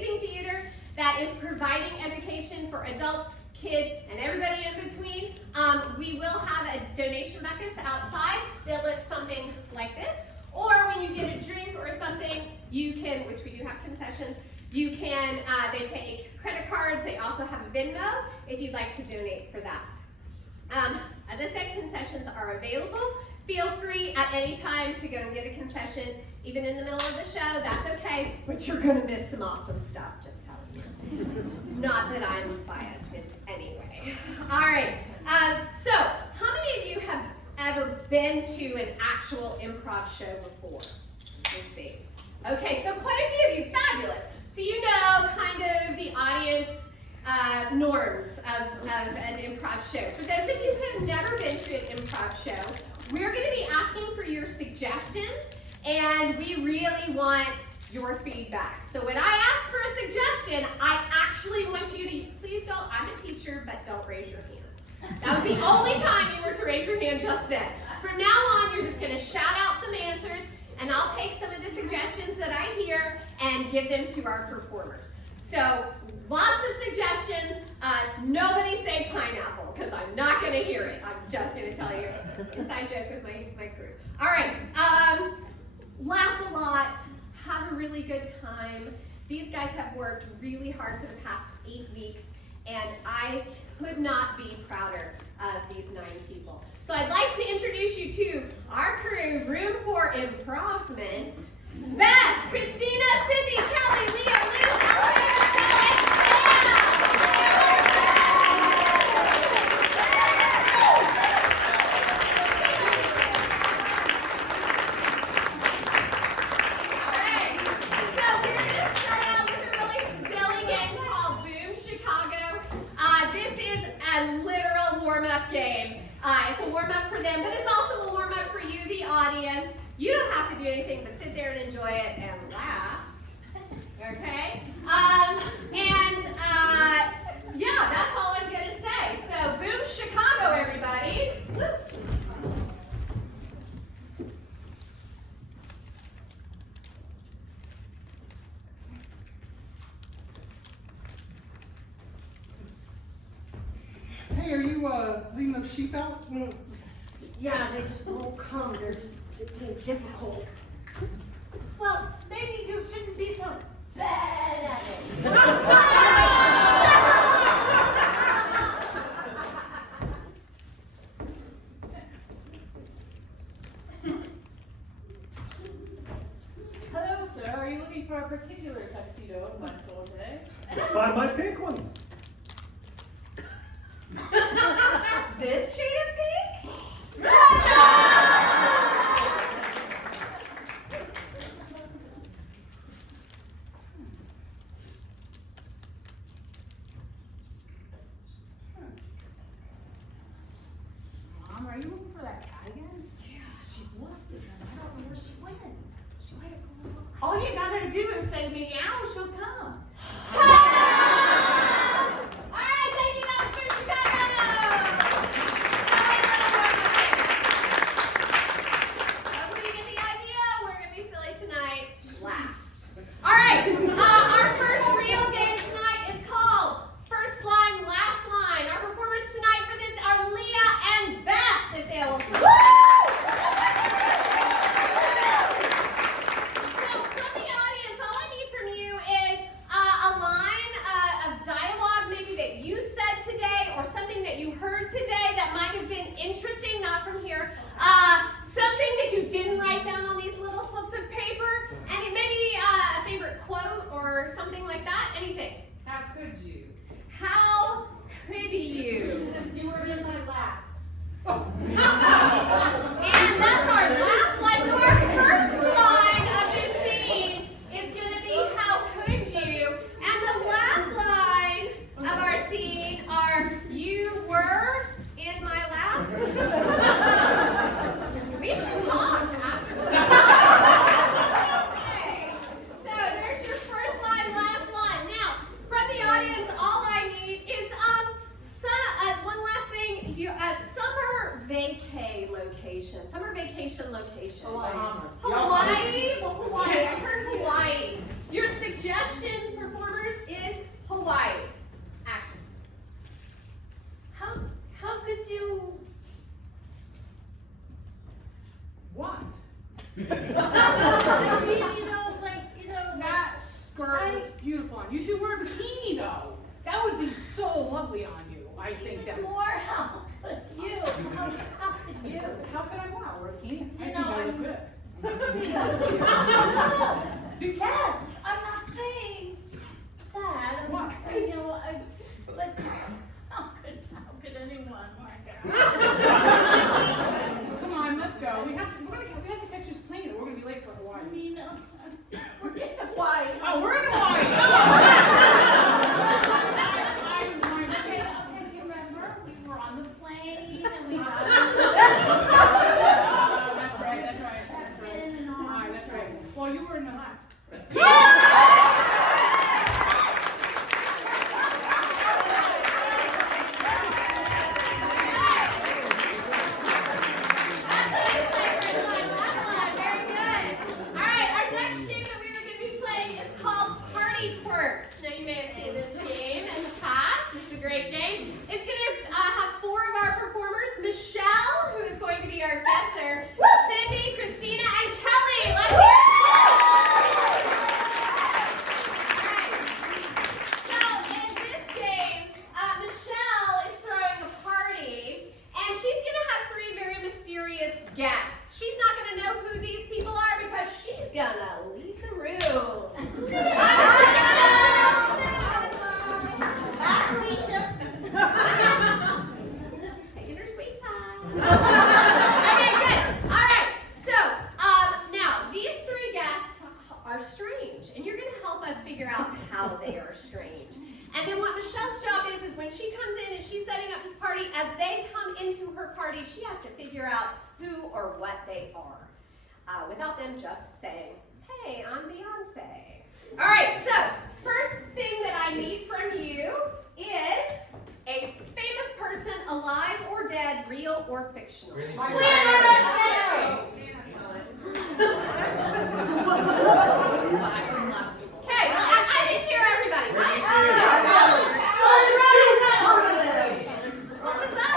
amazing theater that is providing education for adults, kids, and everybody in between. We will have a donation buckets outside that look something like this. Or when you get a drink or something, you can, which we do have concessions, you can, they take credit cards. They also have a Venmo if you'd like to donate for that. As I said, concessions are available. Feel free at any time to go and get a concession, even in the middle of the show. That's okay, but you're going to miss some awesome stuff, just telling you. Not that I'm biased in any way. All right, so how many of you have ever been to an actual improv show before? Let's see. Okay, so quite a few of you, fabulous. So you know kind of the audience norms of an improv show. For those of you who have never been to an improv show, we're going to be asking for your suggestions, and we really want your feedback. So when I ask for a suggestion, I actually want you to, please don't, I'm a teacher, but don't raise your hand. That was the only time you were to raise your hand, just then. From now on, you're just going to shout out some answers, and I'll take some of the suggestions that I hear and give them to our performers. So lots of suggestions. Nobody say pineapple, because I'm not going to hear it. I'm just going to tell you inside joke with my crew. All right. Laugh a lot. Have a really good time. These guys have worked really hard for the past 8 weeks, and I could not be prouder of these 9 people. So I'd like to introduce you to our crew, Room for Improvement. Beth, Christina, Cindy, Kelly, Leah, Liz, game. It's a warm-up for them, but it's also a warm-up for you, the audience. You don't have to do anything but sit there and enjoy it and laugh. Okay? Yeah, that's all I'm going to say. So, boom, Chicago, everybody. Woo. Hey, are you leaving those sheep out? Yeah, they just won't come. They're just being difficult. Well, maybe you shouldn't be so bad at it. Hello, sir. Are you looking for a particular tuxedo in my store today? Find my pink one. This shade of pink? Mom, are you looking for that cat again? Yeah, she's lost it. I don't know where she went. She might have gone off. All you gotta do is say meow, she'll come. You should wear a bikini though. That would be so lovely on you. I think that. More, how could you? How could you? How could I not wear a bikini? I think know, I look good. Yes, I'm not saying that. I'm What? just saying, but how could anyone wear that? Come on, let's go. We have to catch this plane or we're gonna be late for Hawaii. I mean, we're in Hawaii. Oh, we're in Hawaii! Okay, you remember? We were on the plane and we got That's right. and all. Alright, that's right. Well, you were in the lab. Very good. All right, our next game that we are going to be playing is called Party Quirks. Now, you may have seen this game in the past. This is a great game. It's going to have 4 of our performers: Michelle, who is going to be our guesser, Cindy, Christina, and Kelly. Let's hear it. All right. So, in this game, Michelle is throwing a party, and she's going to have 3 very mysterious guests. She's not going to know who these people are because she's going to leave the room. Taking her sweet time. Okay, good. All right. So, now these 3 guests are strange, and you're going to help us figure out how they are strange. And then what Michelle's job is when she comes in and she's setting up this party, as they come into her party, she has to figure out who or what they are, without them just saying, "Hey, I'm Beyonce." All right, so first thing that I need from you is a famous person, alive or dead, real or fictional. Ready? Okay, I didn't hear everybody. What was that?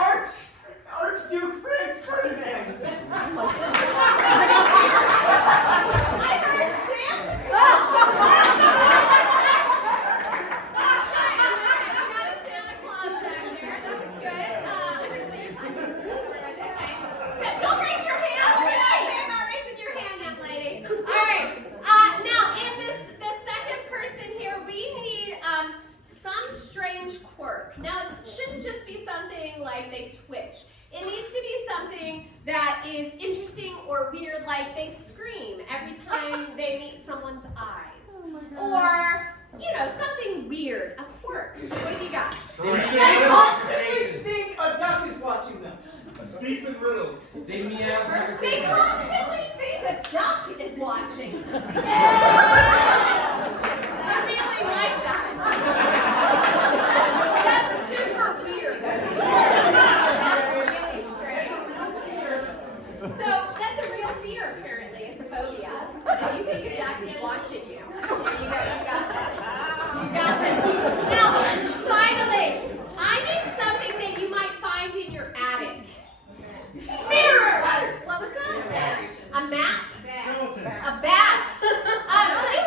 Archduke Prince Ferdinand. I heard Santa Claus. Okay, we got a Santa Claus back there. That was good. Okay. So don't raise your hand. What did I say about raising your hand, young lady? All right. Now, in the second person here, we need some strange quirk. Now, it shouldn't just be something like they twitch. It needs to be something that is interesting or weird, like they scream every time they meet someone's eyes. Or, something weird, a quirk. What have you got? They constantly think a duck is watching them. Speaks in riddles. They meow. They constantly think a duck is watching. I really like that. That's super weird. That's really strange. So that's a real fear, apparently. It's a phobia. That you think a duck is watching you. There you go. You got this. You got this. Now, finally, I need something that you might find in your attic. Mirror. What was that? A map? A bat. We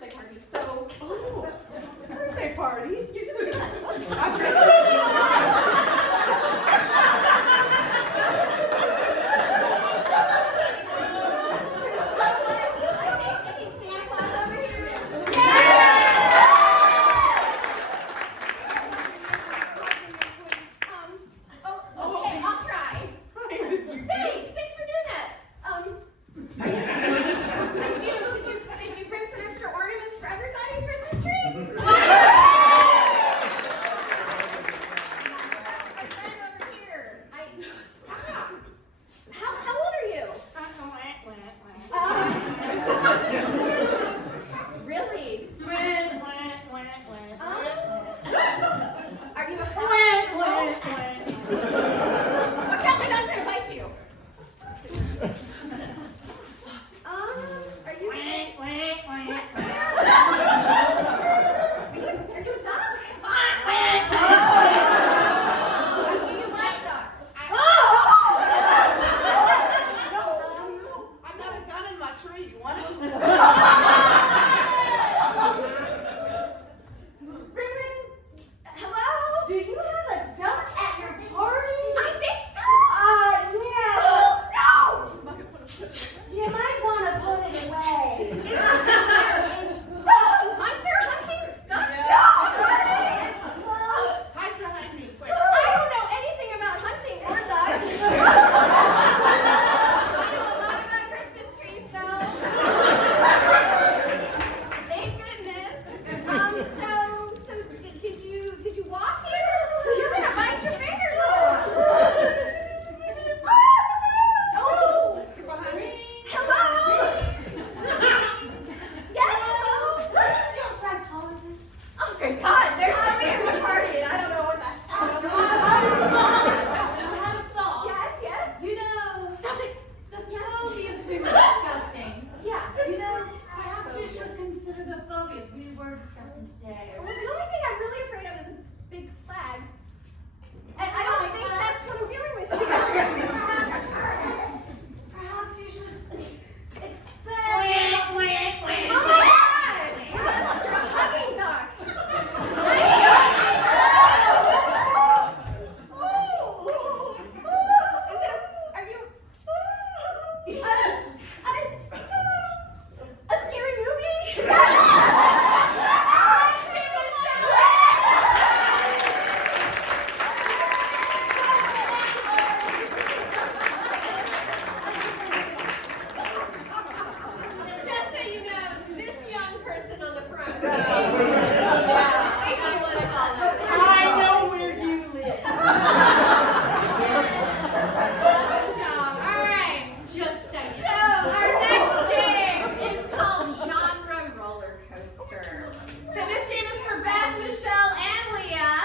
birthday party. So, Oh, birthday party? you're just gonna. I think Santa Claus over here. Okay, I'll try. Thanks for doing that. Did you bring some extra ornaments for everybody Christmas tree? A friend over here. How old are you? Really? Are you a Well, tell me not to invite you. Are you? Are you a duck? Do you like ducks? I got a gun in my tree. You want it? Ring ring. Hello? Do you have a duck at your party? I think so. Yeah. No! You might want to put it away. Hunter hunting ducks? Hide behind me, quick. I don't know anything about hunting or ducks. I know a lot about Christmas trees, though. Thank goodness. Did you walk here? You're gonna bite your fingers off. Oh, you're behind me. Hello. Yes, hello. Your psychologist. Oh, thank God. There's somebody at my party, and I don't know what the hell. Yes. You know, Stop it. the Yes. phobias we were discussing. Yeah. You know, perhaps you should consider the phobias we were discussing today. Well, the only thing I'm really afraid of is a big flag. And I don't think that's what I'm dealing with here. Perhaps you should expect. Oh my gosh! You're a hugging duck. Are you a scary movie? Just so you know, this young person on the front row. Yeah, if you want to call them. I know where you live. Awesome job. All right. Just saying. So our next game is called Genre Roller Coaster. So this game is for Beth, Michelle, and Leah.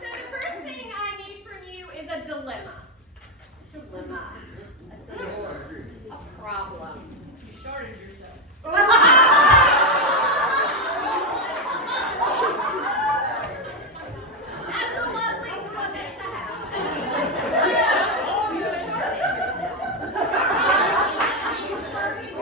So the first thing I need from you is a dilemma. A problem. You shorted yourself. That's a lovely dilemma to have. You sharpened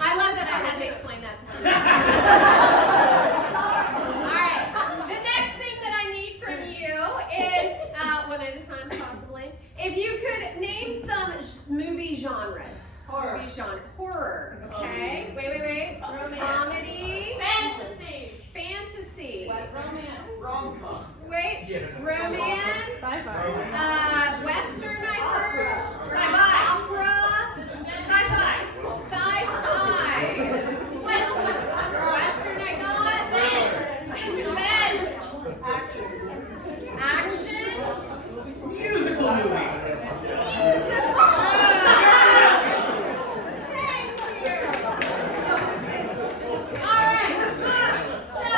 I love that I had to explain that to her. All right. The next thing that I need from you is, one at a time possibly, if you could name some movie genres. Movie genre. Horror, okay? Wait. Comedy. Fantasy. Rom-com. Wait. Yeah. Romance. Sci-fi. Western, I heard. Opera. Sci-fi. Western, I got. Suspense. Action. Musical movie. Musical. Thank you. All right. So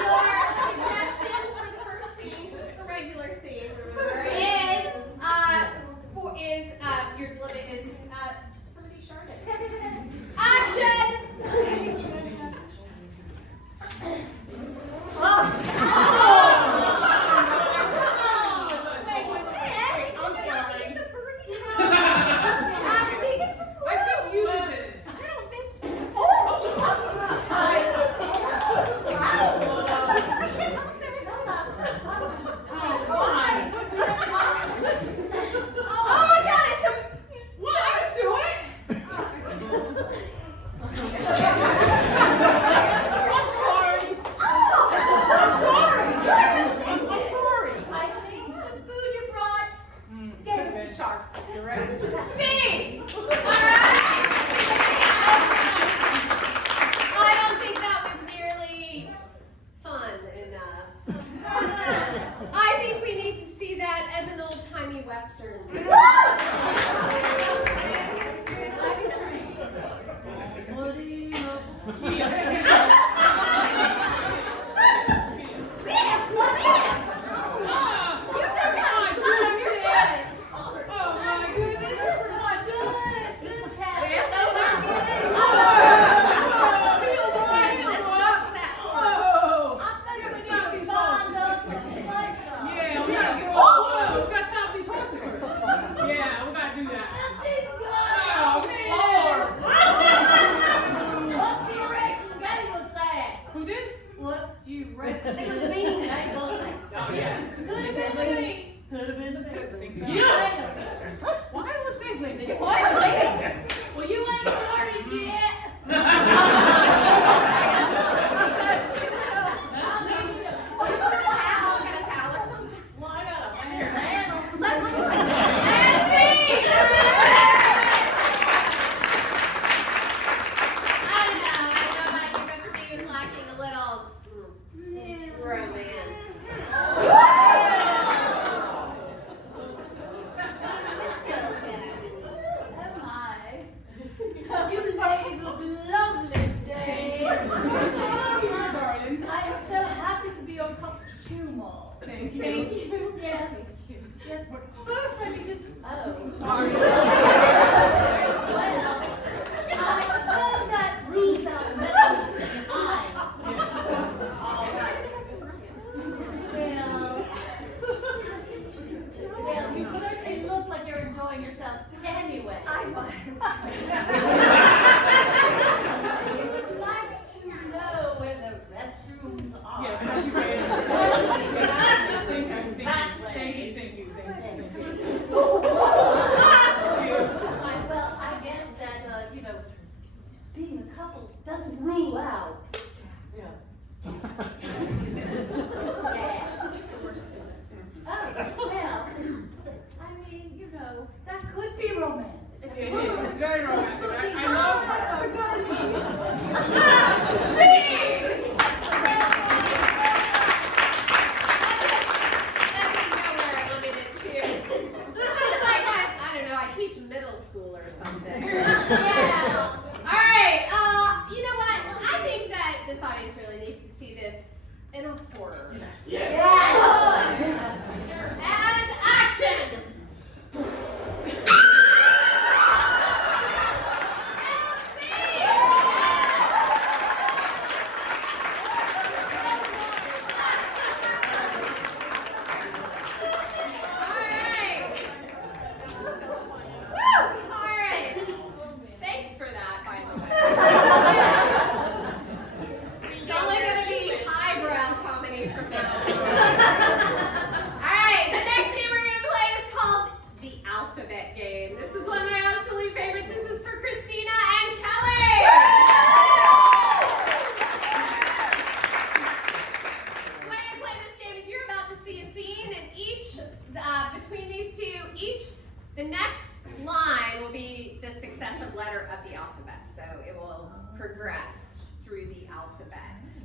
your suggestion for the first scene, just the regular scene, remember, is is somebody sharded. Action! I think you did this. C! Alright! I don't think that was nearly fun enough. I think we need to see that as an old-timey Western.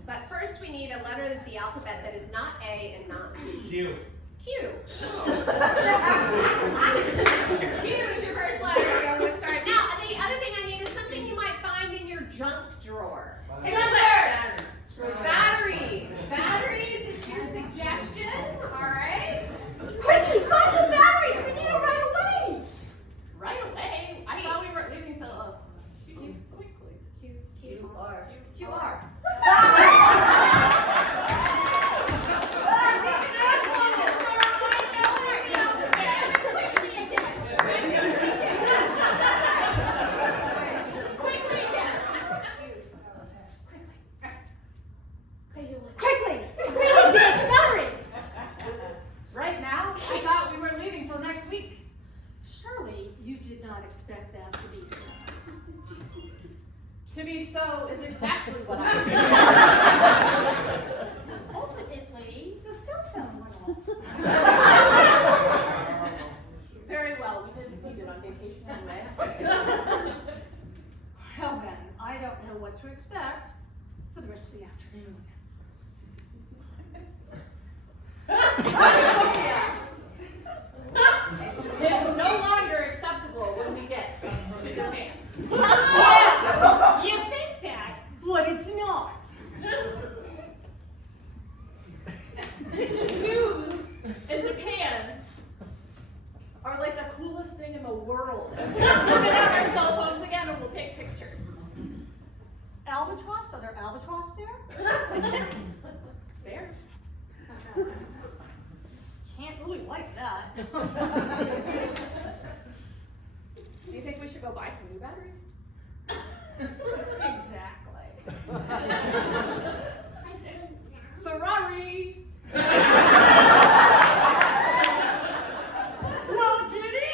But first we need a letter of the alphabet that is not A and not B. Q. Q. Q is your first letter. We're going to start. Now, the other thing I need is something you might find in your junk drawer. Scissors. Batteries. Batteries is your suggestion. All right. Quickly, find the batteries. We need them right away. Right away? not expect that to be so. To be so is exactly what I Ultimately, the cell phone went off. Very well, we didn't need it on vacation anyway. Well then, I don't know what to expect for the rest of the afternoon. It's no longer acceptable when we get to Japan. Yeah, you think that, but it's not. Zoos in Japan are like the coolest thing in the world. We'll get out our cell phones again and we'll take pictures. Albatross? Are there albatross there? Bears. Can't really like that. Do you think we should go buy some new batteries? Exactly. Ferrari! Well, get in!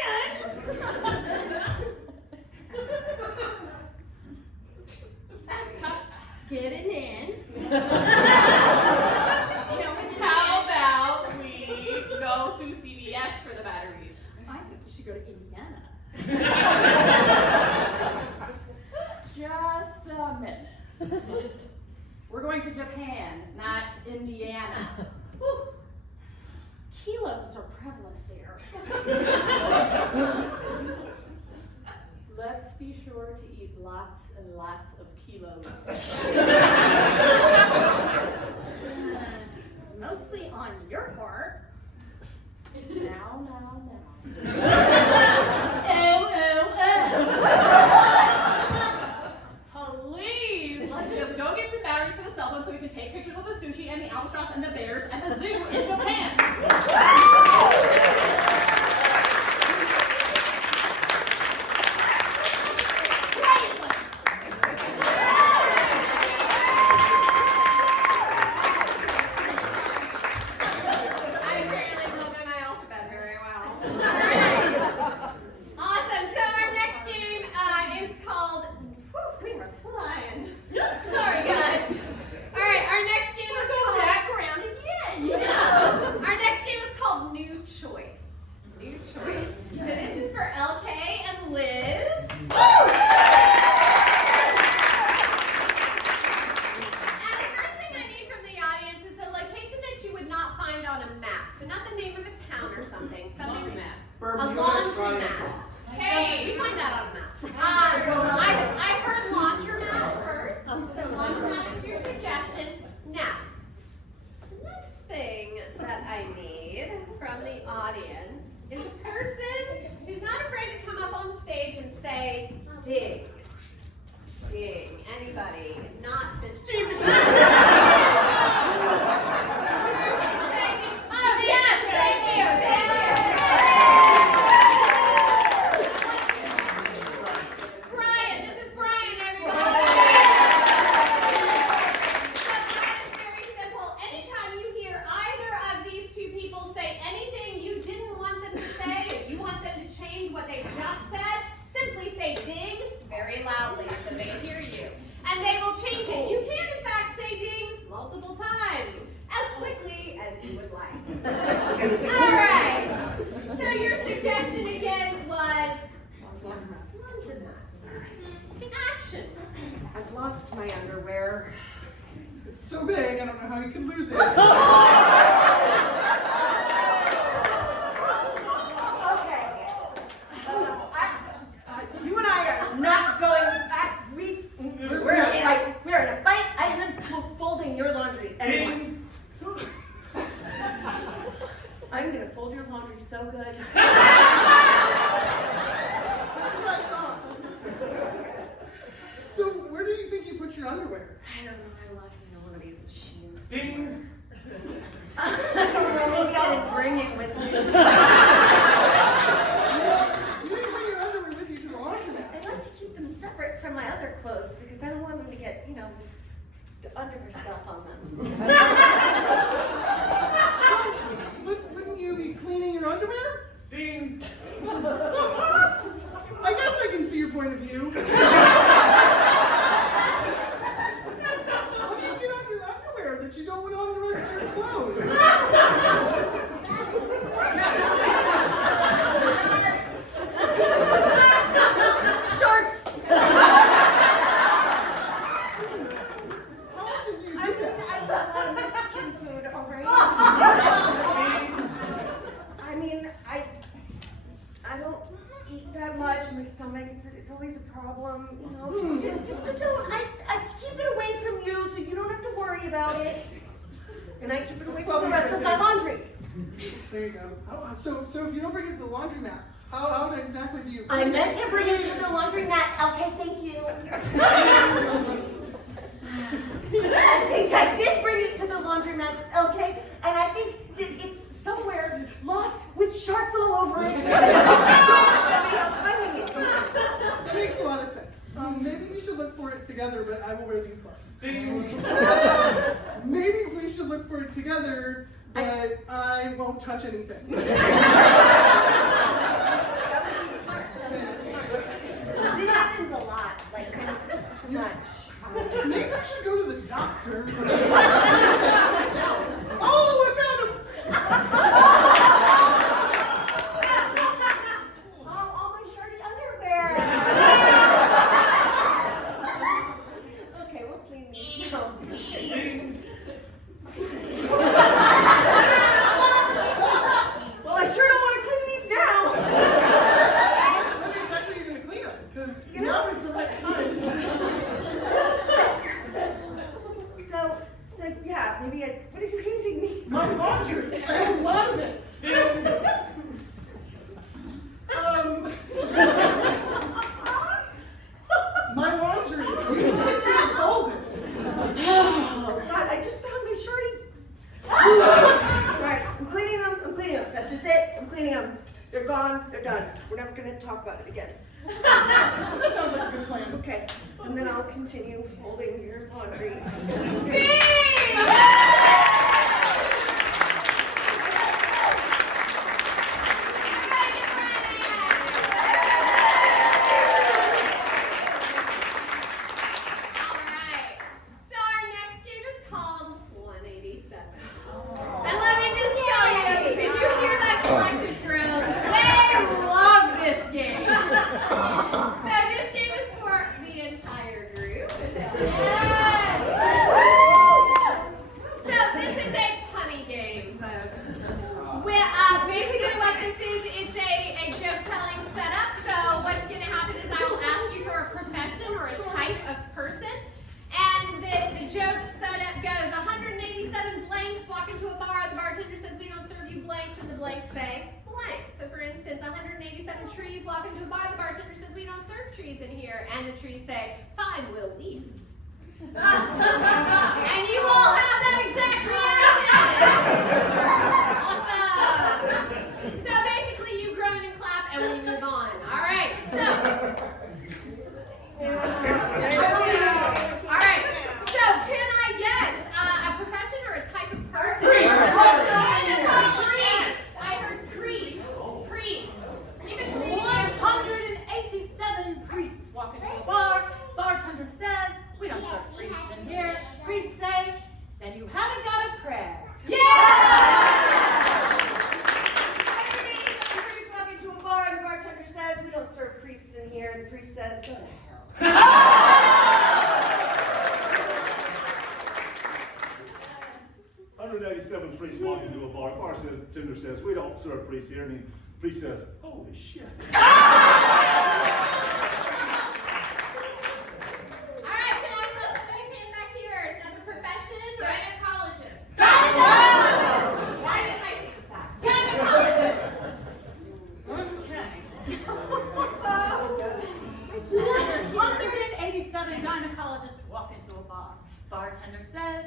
Getting in. How about we go to CVS for the batteries? I think we should go to Indiana. Just a minute. We're going to Japan, not Indiana. Whew. Kilos are prevalent there. Let's be sure to eat lots and lots of kilos. Mostly on your part. Now. Please, let's just go get some batteries for the cell phone so we can take pictures of the sushi and the albatross and the bears at the zoo in Japan. I apparently don't know my alphabet very well. Alright. Awesome. So our next game is called. We were flying. Sorry, guys. Alright, our next game is called. Background again. Yeah. Our next game is called New Choice. New Choice. So this is for LK and Liz. And the first thing I need from the audience is a location that you would not find on a map. So not the name of a town or something. Something a laundromat. Hey, we find that on a map. I heard laundromat first. So laundromat is your suggestion. Now, the next thing that I need from the audience is a person who's not afraid to come up on stage and say, ding. Ding. Anybody? Not the Steve. Oh, yes, thank you. Thank you. Brian, this is Brian, everybody. So it's very simple. Anytime you hear either of these two people say anything you didn't want them to say, if you want them to change what they just said, simply say ding very loudly so they hear you. And they will change it. You can, in fact, say ding multiple times, as quickly as you would like. All right. So your suggestion again was laundromat. Action. I've lost my underwear. It's so big, I don't know how you can lose it. Okay. You and I are not going back. We're in a fight. We're in a fight. I am not folding your laundry anymore. I'm gonna fold your laundry so good. So, where do you think you put your underwear? I don't know. I lost it in one of these machines. Ding! I don't know. Maybe I didn't bring it with me. You didn't bring your underwear with you to the laundromat. I like to keep them separate from my other clothes because I don't want them to get, the underwear stuff on them. Wouldn't you be cleaning your underwear? Ding! I got point of view. How do you get on your underwear that you don't want on the rest of your clothes? Shorts! How did you do I mean, that? I love Mexican food, all right? I mean, I don't eat that much. My stomach, it's always a problem, you know. Just don't, I keep it away from you so you don't have to worry about it. And I keep it away from the rest of my laundry. There you go. So if you don't bring it to the laundromat, how exactly do you? I meant to bring it to the laundromat. Okay, thank you. I think I did bring it to the laundromat, okay? And I think that it's somewhere lost with sharks all over it. Somebody else finding it. That makes a lot of sense. Maybe we should look for it together, but I will wear these gloves. Maybe we should look for it together, but I won't touch anything. That would be smart. Because it happens a lot, like too much. Maybe I should go to the doctor. Oh, I found him! All my shirty underwear. Okay, we'll clean these now. Well, I sure don't want to clean these now. When exactly are you going to clean them? Because now is the right time. So yeah, maybe what are you handing me? My laundry. I have a lot of it. My laundry. You said you were folded. Oh God, I just found my shorty. Right, I'm cleaning them. That's just it. I'm cleaning them. They're gone. They're done. We're never going to talk about it again. That sounds like a good plan. Okay, and then I'll continue folding your laundry. Alright, so our next game is called 187. And let me just tell you, did you hear that collective drill? They love this game. So this game is for the entire group. So this is a punny game, folks. Basically what this is, it's a joke-telling setup. So what's going to happen is I will ask you for a profession or a type of person. And the joke setup goes, 187 blanks walk into a bar. The bartender says, we don't serve you blanks. And the blanks say blank. So for instance, 187 trees walk into a bar. The bartender says, we don't serve trees in here. And the trees say, fine, we'll leave. And you all have that exact reaction. Awesome. So basically you groan and clap and we move on. All right, so. All right, so can I get a profession or a type of person? Priest. I heard priest. Priest. Keep it clean. 187 priests walk into a bar. Bartender says, we don't serve priests in here. Priests say, then you haven't got a prayer. Yeah! Priest walk into a bar and the bartender says, we don't serve priests in here. And the priest says, go to hell. 187 priests walk into a bar. Bartender says, we don't serve priests here. And the priest says, holy shit. Alright, can I put somebody's hand back here? Another profession? Gynecologist. Gynecologist! Why did I think of that? Gynecologist! Okay. 187 gynecologists walk into a bar. Bartender says,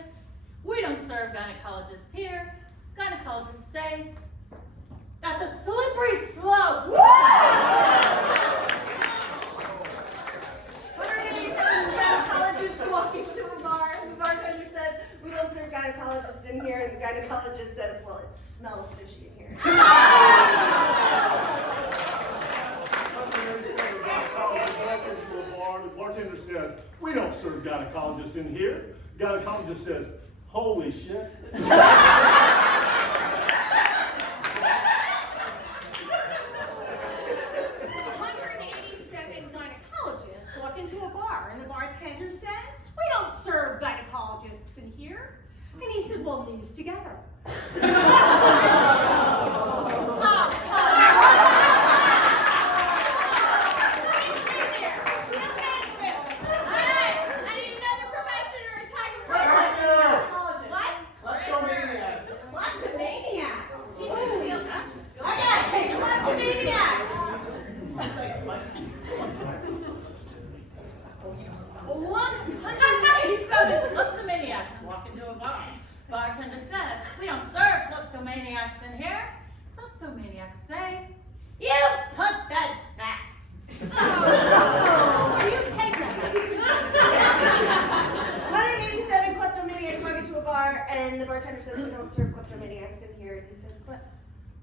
we don't serve gynecologists here. Gynecologists say, that's a slippery slope. 187 gynecologists walk into a bar and the bartender says, we don't serve gynecologists in here. And the gynecologist says, well, it smells fishy in here. bar, the bartender says, we don't serve gynecologists in here. Gynecologist says, holy shit. 187 gynecologists walk into a bar, and the bartender says, we don't serve gynecologists in here. And he said, well, news together. Bartender says, we don't serve kleptomaniacs in here. Kleptomaniacs say, you put that back. You take that back. 187 kleptomaniacs walk into a bar, and the bartender says, we don't serve kleptomaniacs in here. And he says, but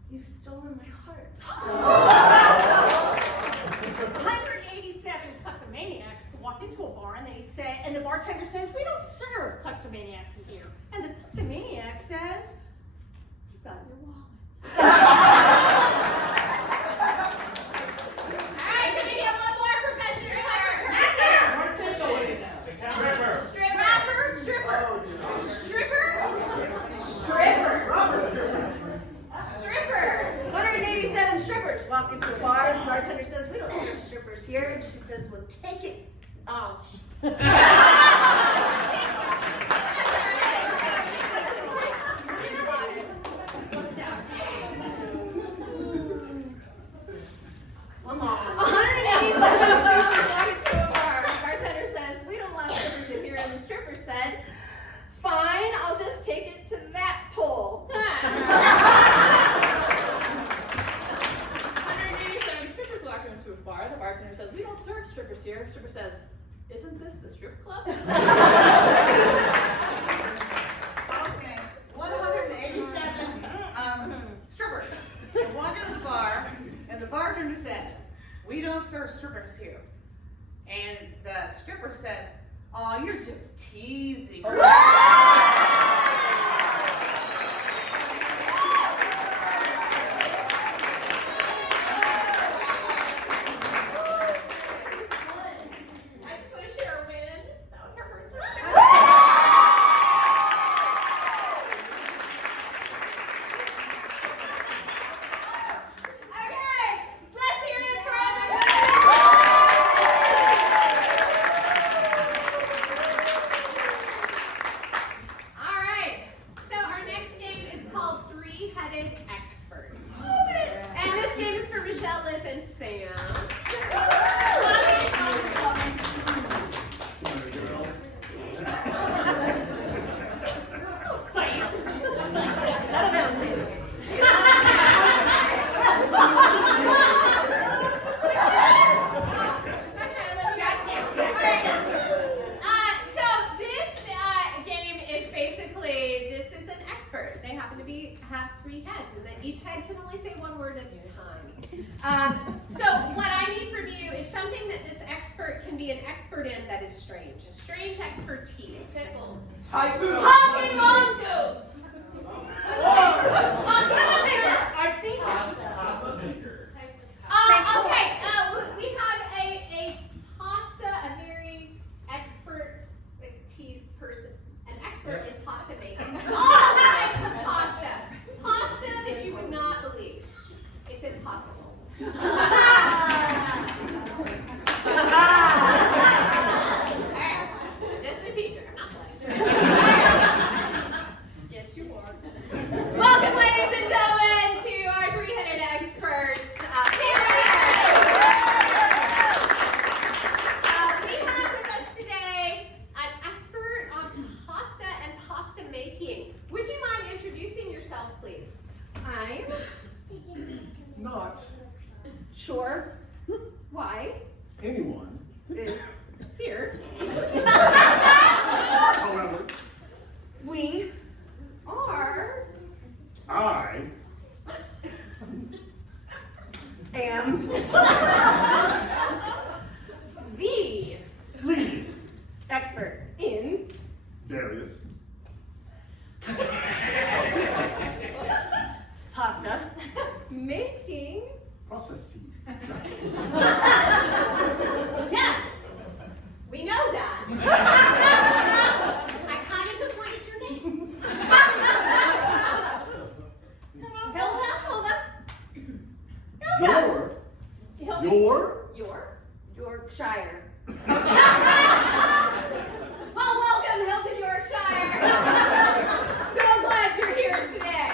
you've stolen my heart. 187 kleptomaniacs walk into a bar, and they say, and the bartender says, we don't serve kleptomaniacs in here. And the kleptomaniac says, you got your wallet. All right, can we get one more professional timer? Stripper. 187 strippers walk into a bar, and the bartender says, we don't serve strippers here. And she says, well, take it. Ouch. Come on. 187 strippers walk into a bar. The bartender says, we don't allow strippers in here. And the stripper said, fine, I'll just take it to that pole. 187 strippers walk into a bar. The bartender says, we don't serve strippers here. Stripper says, isn't this the strip club? Okay, 187 strippers walk into the bar, and the bartender says, we don't serve strippers here. And the stripper says, oh, you're just teasing. have 3 heads, and then each head can only say 1 word at a time. So what I need from you is something that this expert can be an expert in that is strange, a strange expertise. Talking mongoose. I've seen this. Okay, we have a pasta, a very expert person, an expert in pasta making. All types of pasta. Pasta that you would not believe. It's impossible. Just the teacher, I'm not playing. Yes, you are. Welcome, ladies Yorkshire. Well, welcome, Hilton Yorkshire. So glad you're here today.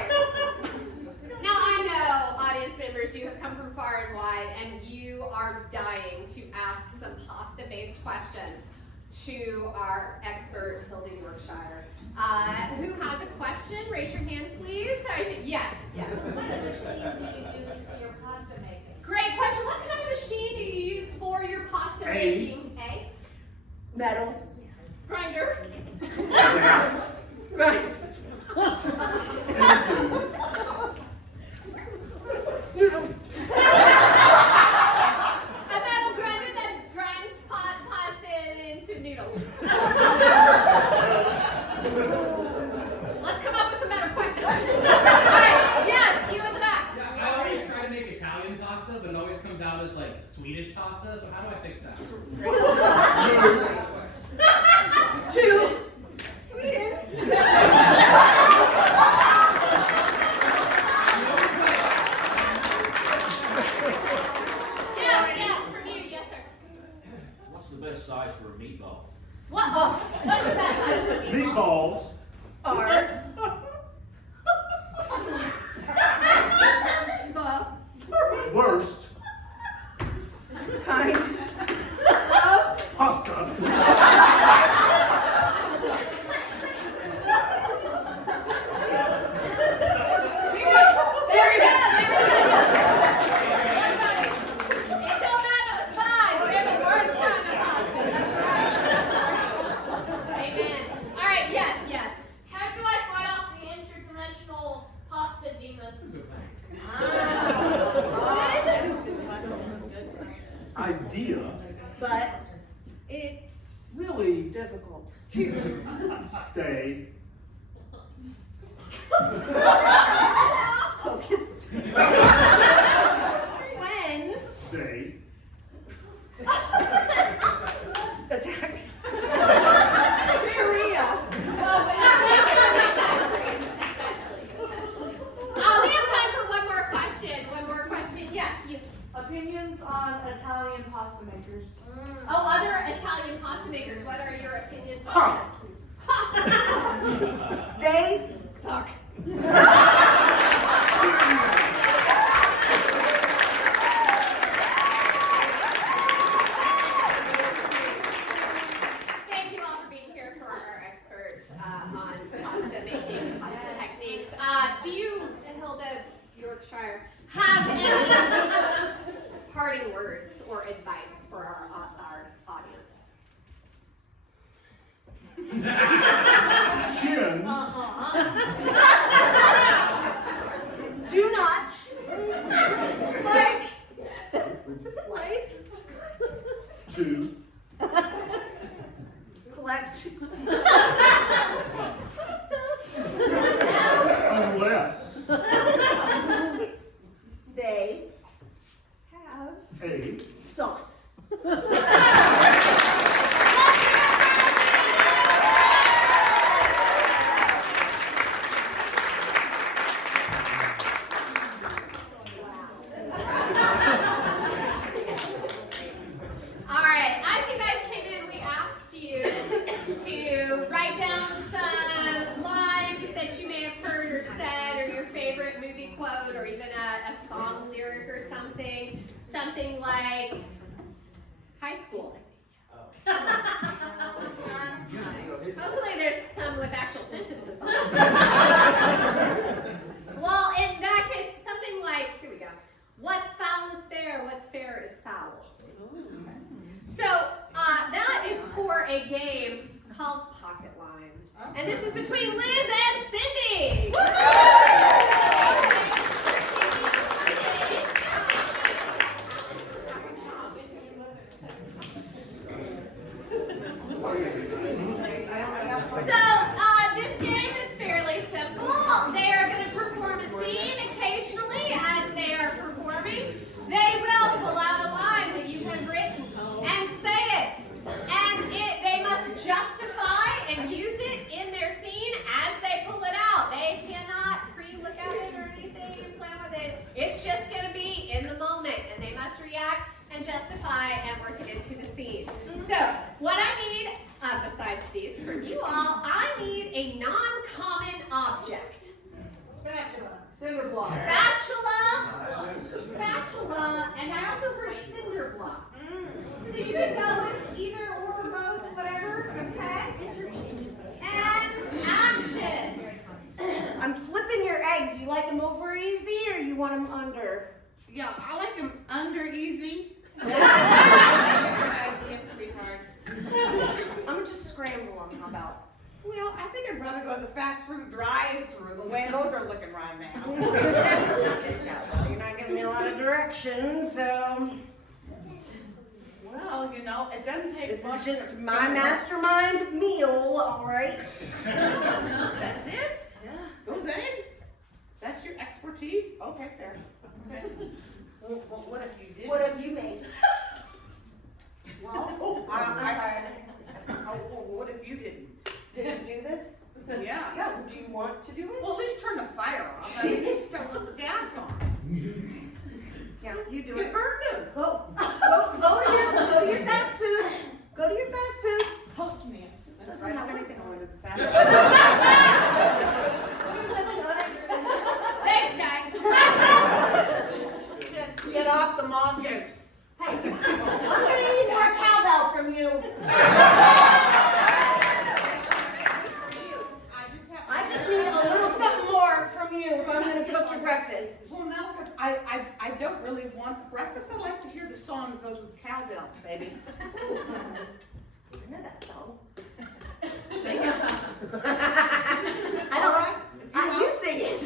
Now, I know, audience members, you have come from far and wide, and you are dying to ask some pasta-based questions to our expert, Hilton Yorkshire. Who has a question? Raise your hand, please. Yes, yes. What machine do you use for your pasta making? Great question. What kind of machine do you use for your pasta making? A? Metal. Grinder. Right. Noodles. A metal grinder that grinds pasta into noodles. Let's come up with some better questions. All right, yes, you in the back. I always try to make Italian pasta, but it always comes out as like Swedish pasta, so how do I fix that? Two. Sweden. Yes, from you, yes, sir. What's the best size for a meatball? What? Oh, what's the best size for meatballs? Meatballs Are. worst Kind. pasta. There we go. It don't matter the size. We have the worst kind of pasta. That's right. Amen. All right. Yes. How do I fight off the interdimensional pasta demons? Idea But it's really difficult. stay Focused. When they attack Korea. Well, but especially. We have time for one more question. Yes, you. Opinions on Italian pasta makers. Oh, other Italian pasta makers. What are your opinions on Ha. that? They suck. Thank you all for being here for our expert on pasta making, pasta techniques. Do you, Hilda Yorkshire, have any parting words or advice for our audience? chins Do not like to collect unless they have a sauce. All right, as you guys came in, we asked you to write down some lines that you may have heard or said, or your favorite movie quote, or even a song lyric or something. Something like high school. Hopefully there's some with actual sentences on it. Well, in that case, something like, here we go. What's foul is fair, what's fair is foul. So that is for a game called Pocket Lines. And this is between Liz and Cindy. So this game is fairly simple. They are going to perform a scene occasionally. As they are performing, they will pull out a line that you have written and say it. And they must justify and use it in their scene as they pull it out. They cannot pre-look at it or anything and plan with it. It's just going to be in the moment, and they must react and justify and work it into the scene. So, what I need, besides these from you all, I need a non-common object. Spatula. Cinder block. Spatula, and I also heard cinder block. So you can go with either or both, whatever, okay? Interchangeable. And action. I'm flipping your eggs. You like them over easy or you want them under? Yeah, I like them under easy. Good idea, sweetheart. I'm gonna just scramble them. How about? Well, I think I'd rather go to the fast food drive-through, the way those are looking right now. You're not giving me a lot of directions, so Well, you know, it doesn't take this much. is just my mastermind meal, all right? That's it? Yeah. Those eggs? That's your expertise? Okay, fair. Okay. Well, what if you did? What have you made? Well, what if you didn't? Didn't do this? Yeah. Yeah. Would you want to do it? Well, at least turn the fire off. I mean, you still have the gas on. Yeah, you do You it. burned them. Go to your fast food. Go to your fast food. Hooked me. This doesn't have anything on it. Fast There's nothing on it. Thanks, guys. Just get off the mongoose. Hey, I'm gonna need more cowbell from you. I just need a little something more from you if I'm gonna cook your breakfast. Well, no, because I don't really want the breakfast. I like to hear the song that goes with cowbell, baby. I know that song. Sing it. I don't. You sing it.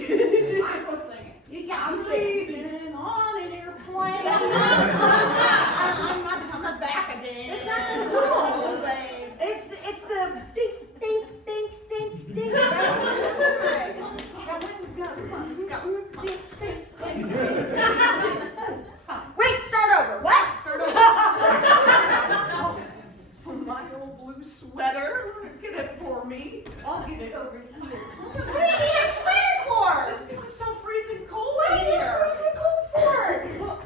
I will sing it. Yeah, I'm singing. Leaving on an airplane. I'm not back again. It's not the song. Oh, babe. It's the ding, ding, ding, ding, ding. Hey, now when we go, come on, let's go. Ding, ding, ding, ding. Wait, start over. What? Start over. Oh, my old blue sweater. Get it for me. I'll get it over here. What do you need a sweater for? This is so freezing cold What are you here. freezing cold for?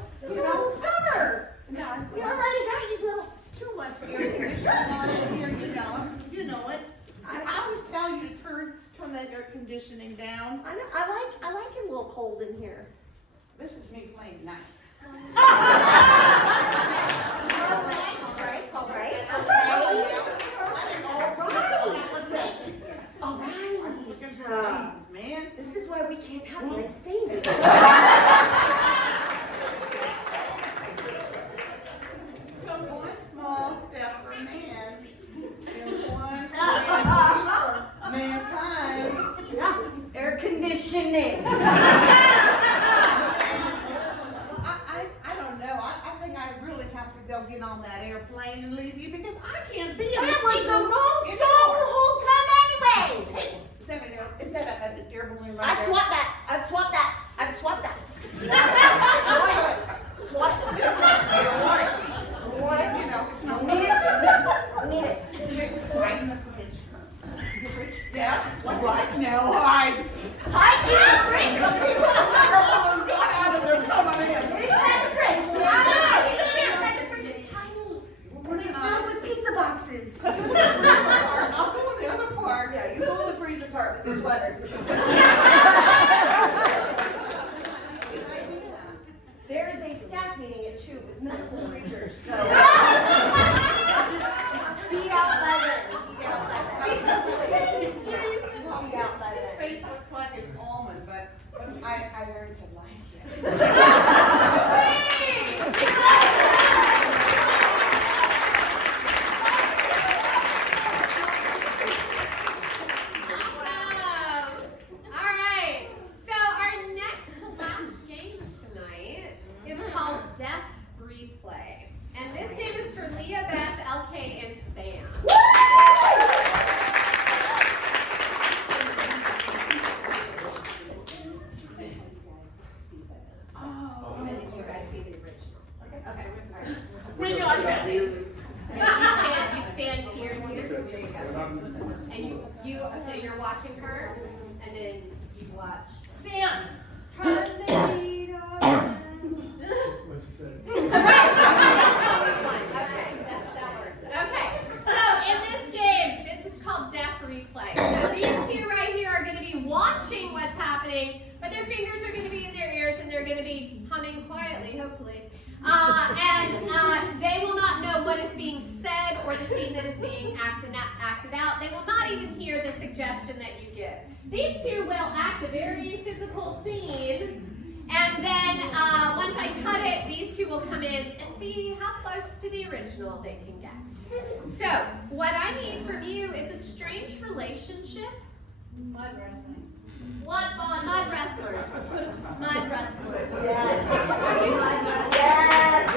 It's the middle of summer. No, You already got your little. it's too much air conditioning on in here, you know. You know it. I always tell you to turn that air conditioning down. I know. I like it a little cold in here. This is me playing nice. All right. Man. This is why we can't have nice things. So one small step for man, and one for mankind. Yeah, air conditioning. I don't know. I think I really have to go get on that airplane and leave you because I can't be in That was this the wrong anymore. song the whole time anyway. Hey, is that an air balloon right I'd there? swat that. I'd swat that. Swat it. I want it. You know, it's not Need it. right in the fridge. The fridge? Yes. Right now, hide. Oh, God, out of there. Come on in. Inside the fridge. Inside the fridge. It's tiny. It's filled with pizza boxes. I'll go in the other part. Yeah, you go in the freezer part with the sweater. There is a staff meeting at 2 with medical preachers, so just be out by then. Be out by then. Be out by His then. face looks like an almond, but I learned to like it. Awesome. All right. So our next to last game tonight is called Death Replay. And this game is for Leah, Beth, LK, and Sam. You guys be the original. Okay. All right. Bring on Beth. You stand here and here. There you go. And so you're watching her, and then you watch. Sam. Turn the heat on. What's he say? Okay, that works. scene that is being acted out. They will not even hear the suggestion that you give. These two will act a very physical scene, and then once I cut it, these two will come in and see how close to the original they can get. So, what I need from you is a strange relationship. Mud wrestling. What mud wrestlers? Mud wrestlers. Yes. Are you mud wrestlers? Yes.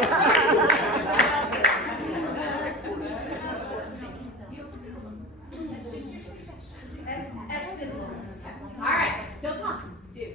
Excellent. All right, don't talk. Do.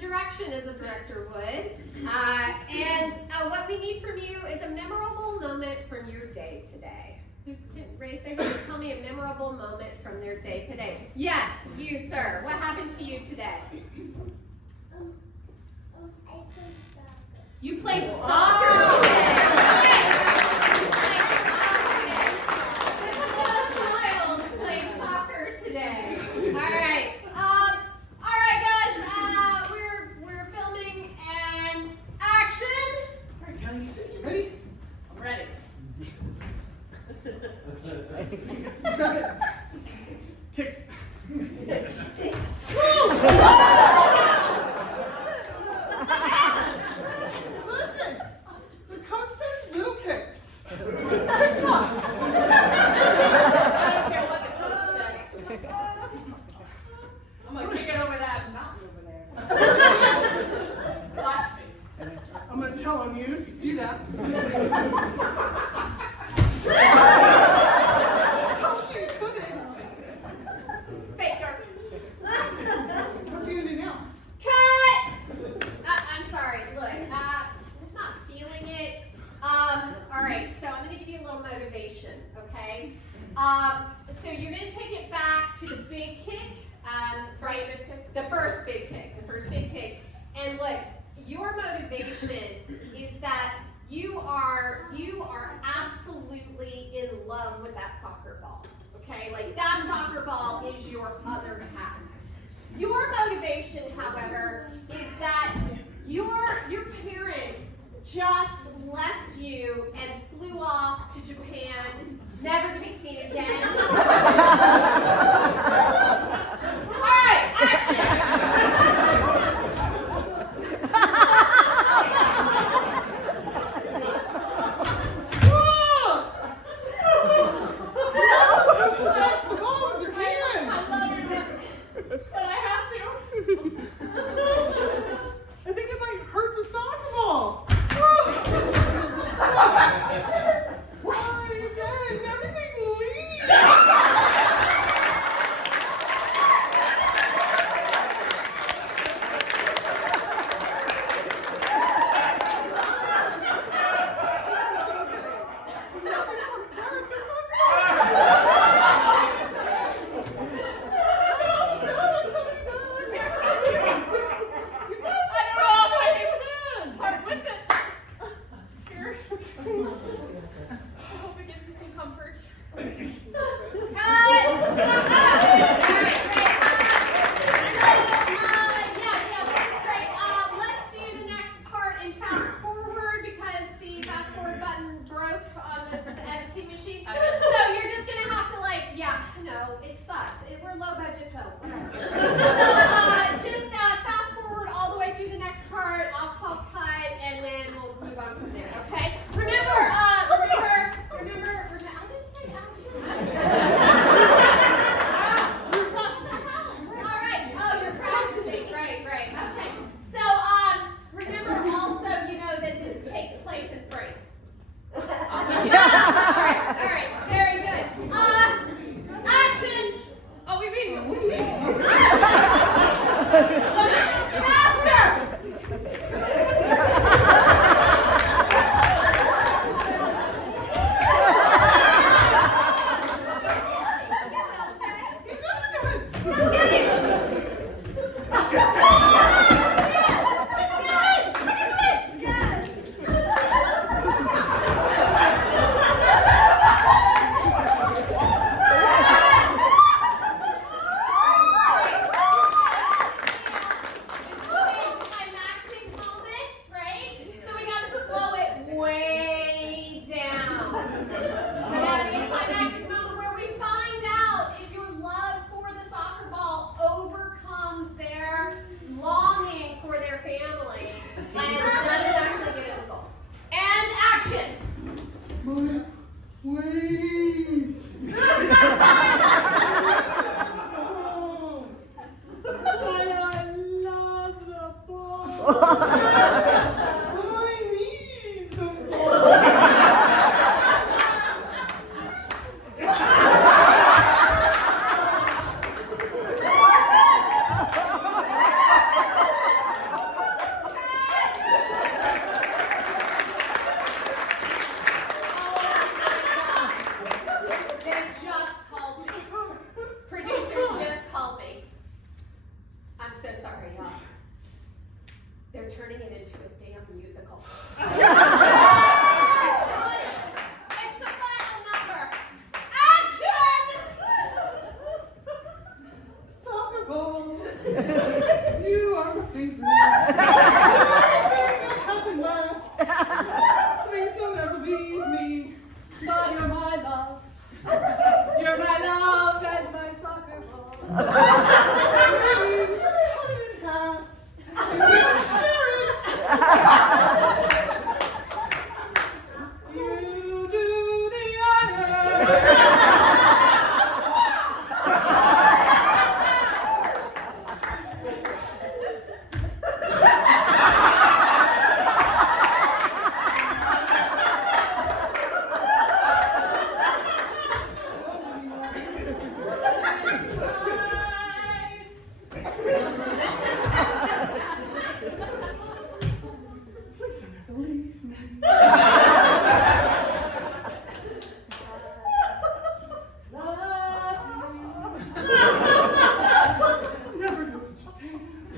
direction as a director would. What we need from you is a memorable moment from your day today. Who can raise their hand and tell me a memorable moment from their day today? Yes, you, sir. What happened to you today? I played soccer. You played soccer today. Child played soccer today. All right. All right, guys. We're filming and action. All right, Kelly, you ready? I'm ready. Drop it. Kick. Listen, the coach said little kicks. TikToks. I don't care what the coach said. I'm gonna kick it over that mountain over there. Watch me. I'm gonna tell on you if you do that. I told you you couldn't. back to the big kick, right? The first big kick. And look, your motivation is that you are absolutely in love with that soccer ball. Okay, like that soccer ball is your other half. Your motivation, however, is that your parents just left you and flew off to Japan, never to be seen again. All right, action. Touch the ball with your hands. I love you, but I have to. I think it might hurt the soccer ball. Why again? Everything bleeds.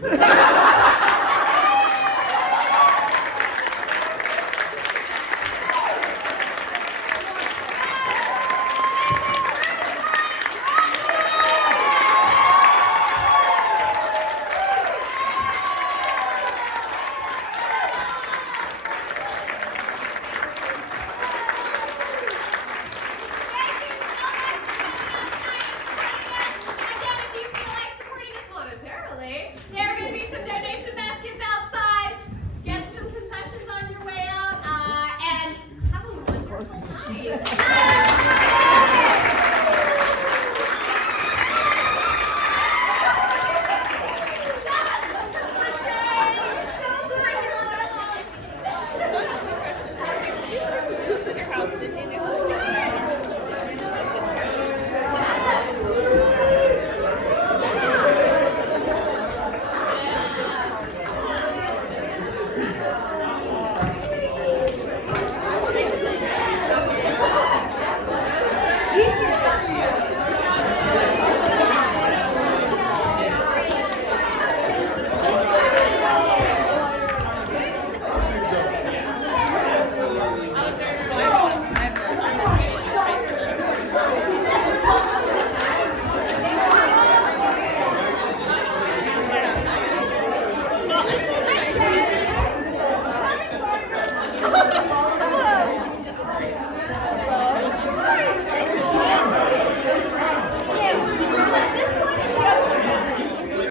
Right.